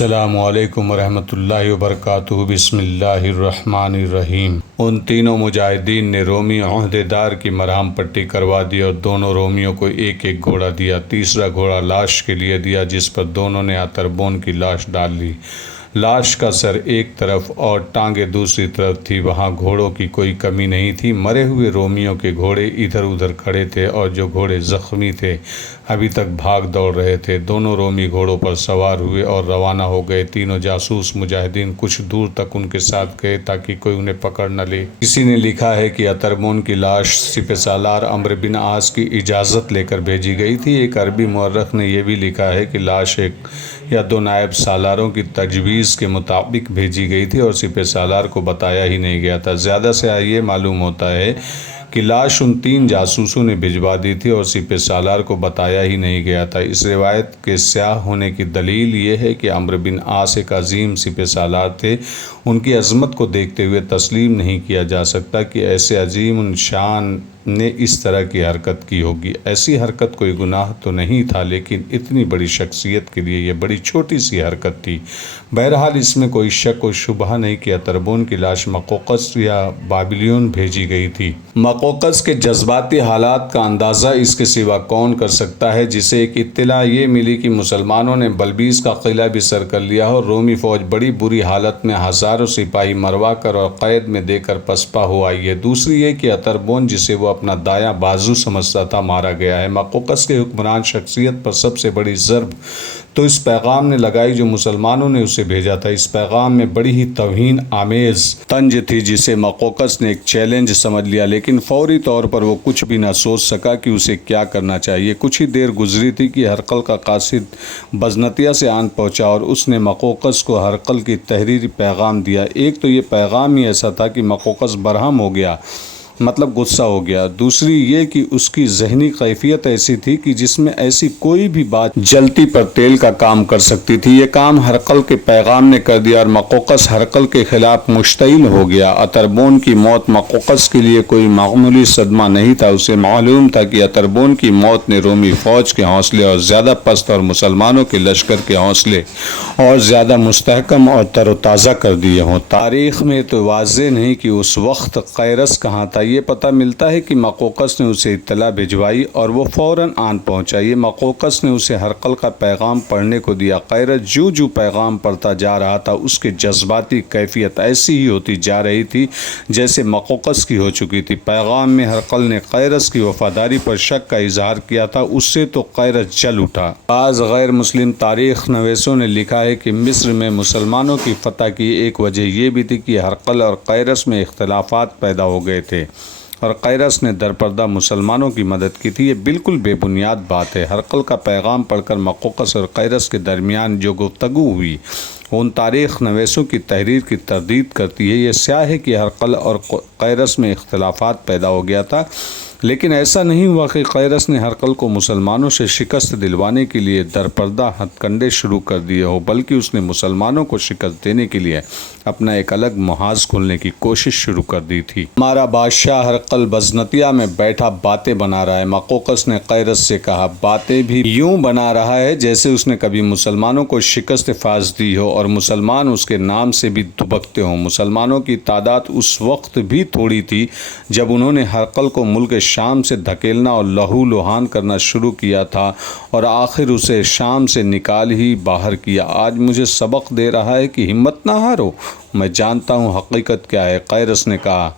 السلام علیکم ورحمۃ اللہ وبرکاتہ۔ بسم اللہ الرحمن الرحیم۔ ان تینوں مجاہدین نے رومی عہدیدار کی مرہم پٹی کروا دی اور دونوں رومیوں کو ایک ایک گھوڑا دیا۔ تیسرا گھوڑا لاش کے لیے دیا، جس پر دونوں نے عطربون کی لاش ڈال لی۔ لاش کا سر ایک طرف اور ٹانگیں دوسری طرف تھی۔ وہاں گھوڑوں کی کوئی کمی نہیں تھی۔ مرے ہوئے رومیوں کے گھوڑے ادھر ادھر کھڑے تھے اور جو گھوڑے زخمی تھے ابھی تک بھاگ دوڑ رہے تھے۔ دونوں رومی گھوڑوں پر سوار ہوئے اور روانہ ہو گئے۔ تینوں جاسوس مجاہدین کچھ دور تک ان کے ساتھ گئے تاکہ کوئی انہیں پکڑ نہ لے۔ کسی نے لکھا ہے کہ عطربون کی لاش سپہ سالار عمرو بن عاص کی اجازت لے کر بھیجی گئی تھی۔ ایک عربی مورخ نے یہ بھی لکھا ہے کہ لاش ایک یا دو نائب سالاروں کی تجویز کے مطابق بھیجی گئی تھی اور سپہ سالار کو بتایا ہی نہیں گیا تھا۔ زیادہ سے یہ معلوم ہوتا ہے کہ لاش ان تین جاسوسوں نے بھجوا دی تھی اور سپہ سالار کو بتایا ہی نہیں گیا تھا۔ اس روایت کے صحیح ہونے کی دلیل یہ ہے کہ عمرو بن عاص ایک عظیم سپہ سالار تھے۔ ان کی عظمت کو دیکھتے ہوئے تسلیم نہیں کیا جا سکتا کہ ایسے عظیم الشان نے اس طرح کی حرکت کی ہوگی۔ ایسی حرکت کوئی گناہ تو نہیں تھا، لیکن اتنی بڑی شخصیت کے لیے یہ بڑی چھوٹی سی حرکت تھی۔ بہرحال اس میں کوئی شک و شبہ نہیں کہ عطربون کی لاش مقوقس یا بابلیون بھیجی گئی تھی۔ مقوقس کے جذباتی حالات کا اندازہ اس کے سوا کون کر سکتا ہے، جسے ایک اطلاع یہ ملی کہ مسلمانوں نے بلبیس کا قلعہ بھی سر کر لیا اور رومی فوج بڑی بری حالت میں ہزاروں سپاہی مروا کر اور قید میں دے کر پسپا ہو آئی ہے۔ دوسری یہ کہ عطربون، جسے وہ اپنا دایاں بازو سمجھتا تھا، مارا گیا ہے۔ مقوقس کے حکمران شخصیت پر سب سے بڑی ضرب تو اس پیغام نے لگائی جو مسلمانوں نے اسے بھیجا تھا۔ اس پیغام میں بڑی ہی توہین آمیز طنز تھی، جسے مقوقس نے ایک چیلنج سمجھ لیا، لیکن فوری طور پر وہ کچھ بھی نہ سوچ سکا کہ اسے کیا کرنا چاہیے۔ کچھ ہی دیر گزری تھی کہ ہرقل کا قاصد بزنطیہ سے آن پہنچا اور اس نے مقوقس کو ہرقل کی تحریری پیغام دیا۔ ایک تو یہ پیغام ہی ایسا تھا کہ مقوقس برہم ہو گیا، مطلب غصہ ہو گیا۔ دوسری یہ کہ اس کی ذہنی کیفیت ایسی تھی کہ جس میں ایسی کوئی بھی بات جلتی پر تیل کا کام کر سکتی تھی۔ یہ کام ہرقل کے پیغام نے کر دیا اور مقوقس ہرقل کے خلاف مشتعل ہو گیا۔ عطربون کی موت مقوقس کے لیے کوئی معمولی صدمہ نہیں تھا۔ اسے معلوم تھا کہ عطربون کی موت نے رومی فوج کے حوصلے اور زیادہ پست اور مسلمانوں کے لشکر کے حوصلے اور زیادہ مستحکم اور تر و تازہ کر دیے ہوں۔ تاریخ میں تو واضح نہیں کہ اس وقت قیرس کہاں تھا۔ یہ پتہ ملتا ہے کہ مقوقس نے اسے اطلاع بھجوائی اور وہ فوراً آن پہنچا۔ یہ مقوقس نے اسے ہرقل کا پیغام پڑھنے کو دیا۔ قیرس جو پیغام پڑھتا جا رہا تھا، اس کے جذباتی کیفیت ایسی ہی ہوتی جا رہی تھی جیسے مقوقس کی ہو چکی تھی۔ پیغام میں ہرقل نے قیرس کی وفاداری پر شک کا اظہار کیا تھا۔ اس سے تو قیرس جل اٹھا۔ بعض غیر مسلم تاریخ نویسوں نے لکھا ہے کہ مصر میں مسلمانوں کی فتح کی ایک وجہ یہ بھی تھی کہ ہرقل اور قیرس میں اختلافات پیدا ہو گئے تھے اور قیرس نے درپردہ مسلمانوں کی مدد کی تھی۔ یہ بالکل بے بنیاد بات ہے۔ ہرقل کا پیغام پڑھ کر مقوقس اور قیرس کے درمیان جو گفتگو ہوئی ان تاریخ نویسوں کی تحریر کی تردید کرتی ہے۔ یہ صحیح ہے کہ ہرقل اور قیرس میں اختلافات پیدا ہو گیا تھا، لیکن ایسا نہیں ہوا کہ قیرس نے ہرقل کو مسلمانوں سے شکست دلوانے کے لیے درپردہ ہتھ کنڈے شروع کر دیے ہو، بلکہ اس نے مسلمانوں کو شکست دینے کے لیے اپنا ایک الگ محاذ کھولنے کی کوشش شروع کر دی تھی۔ ہمارا بادشاہ ہرقل بزنطیہ میں بیٹھا باتیں بنا رہا ہے، مقوقس نے قیرس سے کہا۔ باتیں بھی یوں بنا رہا ہے جیسے اس نے کبھی مسلمانوں کو شکست فاز دی ہو اور مسلمان اس کے نام سے بھی دبکتے ہوں۔ مسلمانوں کی تعداد اس وقت بھی تھوڑی تھی جب انہوں نے ہرقل کو ملک شام سے دھکیلنا اور لہو لہان کرنا شروع کیا تھا اور آخر اسے شام سے نکال ہی باہر کیا۔ آج مجھے سبق دے رہا ہے کہ ہمت نہ ہارو، میں جانتا ہوں حقیقت کیا ہے۔ قیرس نے کہا،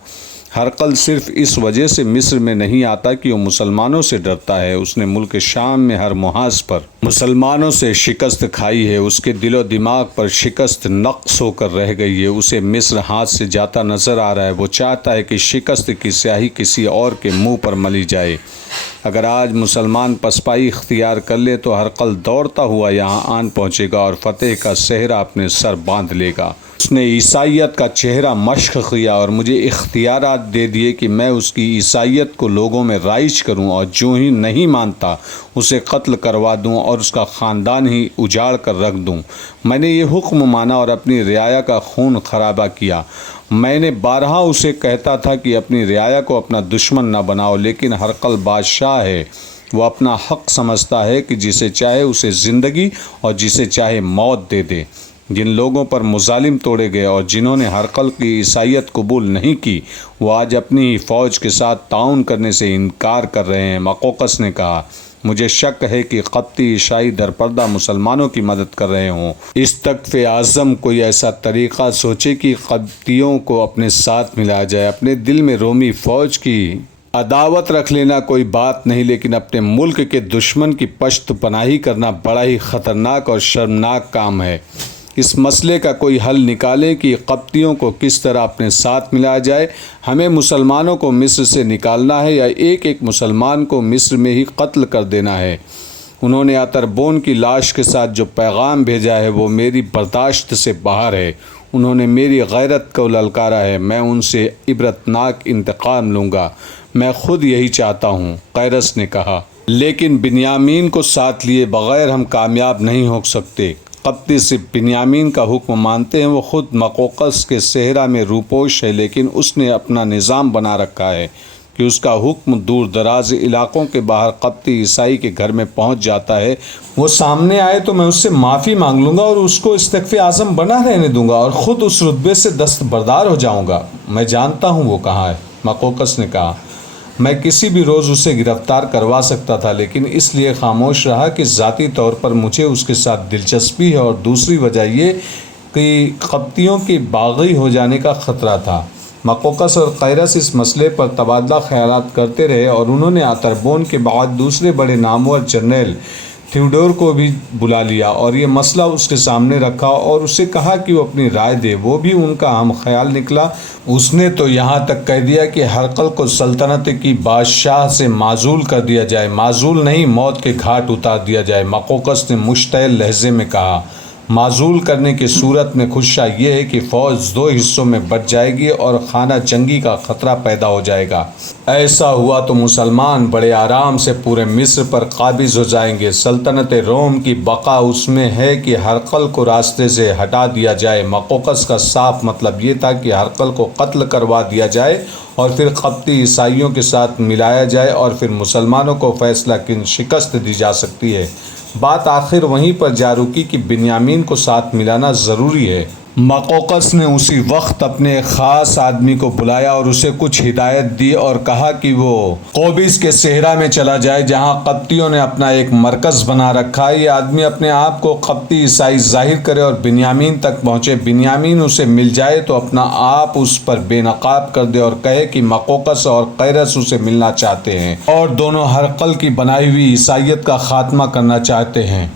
ہرقل صرف اس وجہ سے مصر میں نہیں آتا کہ وہ مسلمانوں سے ڈرتا ہے۔ اس نے ملک شام میں ہر محاذ پر مسلمانوں سے شکست کھائی ہے۔ اس کے دل و دماغ پر شکست نقص ہو کر رہ گئی ہے۔ اسے مصر ہاتھ سے جاتا نظر آ رہا ہے۔ وہ چاہتا ہے کہ شکست کی سیاہی کسی اور کے منہ پر ملی جائے۔ اگر آج مسلمان پسپائی اختیار کر لے تو ہرقل دوڑتا ہوا یہاں آن پہنچے گا اور فتح کا صحرا اپنے سر باندھ لے گا۔ اس نے عیسائیت کا چہرہ مشق کیا اور مجھے اختیارات دے دیے کہ میں اس کی عیسائیت کو لوگوں میں رائج کروں اور جو ہی نہیں مانتا اسے قتل کروا دوں اور اس کا خاندان ہی اجاڑ کر رکھ دوں۔ میں نے یہ حکم مانا اور اپنی رعایا کا خون خرابہ کیا۔ میں نے بارہا اسے کہتا تھا کہ اپنی رعایا کو اپنا دشمن نہ بناؤ، لیکن ہرقل بادشاہ ہے۔ وہ اپنا حق سمجھتا ہے کہ جسے چاہے اسے زندگی اور جسے چاہے موت دے دے۔ جن لوگوں پر مظالم توڑے گئے اور جنہوں نے ہرقل کی عیسائیت قبول نہیں کی، وہ آج اپنی ہی فوج کے ساتھ تعاون کرنے سے انکار کر رہے ہیں۔ مقوقس نے کہا، مجھے شک ہے کہ قبطی عیسائی درپردہ مسلمانوں کی مدد کر رہے ہوں۔ استقف اعظم کوئی ایسا طریقہ سوچے کہ قبطیوں کو اپنے ساتھ ملایا جائے۔ اپنے دل میں رومی فوج کی عداوت رکھ لینا کوئی بات نہیں، لیکن اپنے ملک کے دشمن کی پشت پناہی کرنا بڑا ہی خطرناک اور شرمناک کام ہے۔ اس مسئلے کا کوئی حل نکالیں کہ قبطیوں کو کس طرح اپنے ساتھ ملایا جائے۔ ہمیں مسلمانوں کو مصر سے نکالنا ہے یا ایک ایک مسلمان کو مصر میں ہی قتل کر دینا ہے؟ انہوں نے اتربون کی لاش کے ساتھ جو پیغام بھیجا ہے وہ میری برداشت سے باہر ہے۔ انہوں نے میری غیرت کو للکارا ہے۔ میں ان سے عبرتناک انتقام لوں گا۔ میں خود یہی چاہتا ہوں، قیرس نے کہا۔ لیکن بنیامین کو ساتھ لیے بغیر ہم کامیاب نہیں ہو سکتے۔ قبطی صرف بنیامین کا حکم مانتے ہیں۔ وہ خود مقوقس کے صحرا میں روپوش ہے، لیکن اس نے اپنا نظام بنا رکھا ہے کہ اس کا حکم دور دراز علاقوں کے باہر قبطی عیسائی کے گھر میں پہنچ جاتا ہے۔ وہ سامنے آئے تو میں اس سے معافی مانگ لوں گا اور اس کو استقف اعظم بنا رہنے دوں گا اور خود اس رتبے سے دستبردار ہو جاؤں گا۔ میں جانتا ہوں وہ کہاں ہے، مقوقس نے کہا۔ میں کسی بھی روز اسے گرفتار کروا سکتا تھا، لیکن اس لیے خاموش رہا کہ ذاتی طور پر مجھے اس کے ساتھ دلچسپی ہے، اور دوسری وجہ یہ کہ قبطیوں کے باغی ہو جانے کا خطرہ تھا۔ مقوقس اور قیرس اس مسئلے پر تبادلہ خیالات کرتے رہے، اور انہوں نے اتربون کے بعد دوسرے بڑے نامور جنرل تھیوڈور کو بھی بلا لیا اور یہ مسئلہ اس کے سامنے رکھا اور اسے کہا کہ وہ اپنی رائے دے۔ وہ بھی ان کا ہم خیال نکلا۔ اس نے تو یہاں تک کہہ دیا کہ ہرقل کو سلطنت کی بادشاہ سے معزول کر دیا جائے، معزول نہیں، موت کے گھاٹ اتار دیا جائے۔ مقوقس نے مشتعل لہجے میں کہا، معزول کرنے کی صورت میں خدشہ یہ ہے کہ فوج دو حصوں میں بٹ جائے گی اور خانہ جنگی کا خطرہ پیدا ہو جائے گا۔ ایسا ہوا تو مسلمان بڑے آرام سے پورے مصر پر قابض ہو جائیں گے۔ سلطنت روم کی بقا اس میں ہے کہ ہرقل کو راستے سے ہٹا دیا جائے۔ مقوقس کا صاف مطلب یہ تھا کہ ہرقل کو قتل کروا دیا جائے اور پھر قبطی عیسائیوں کے ساتھ ملایا جائے، اور پھر مسلمانوں کو فیصلہ کن شکست دی جا سکتی ہے۔ بات آخر وہیں پر جا رکی کہ بنیامین کو ساتھ ملانا ضروری ہے۔ مقوقس نے اسی وقت اپنے ایک خاص آدمی کو بلایا اور اسے کچھ ہدایت دی اور کہا کہ وہ قوبس کے صحرا میں چلا جائے، جہاں قبطیوں نے اپنا ایک مرکز بنا رکھا ہے۔ یہ آدمی اپنے آپ کو قبطی عیسائی ظاہر کرے اور بنیامین تک پہنچے۔ بنیامین اسے مل جائے تو اپنا آپ اس پر بے نقاب کر دے اور کہے کہ مقوقس اور قیرس اسے ملنا چاہتے ہیں اور دونوں ہرقل کی بنائی ہوئی عیسائیت کا خاتمہ کرنا چاہتے ہیں۔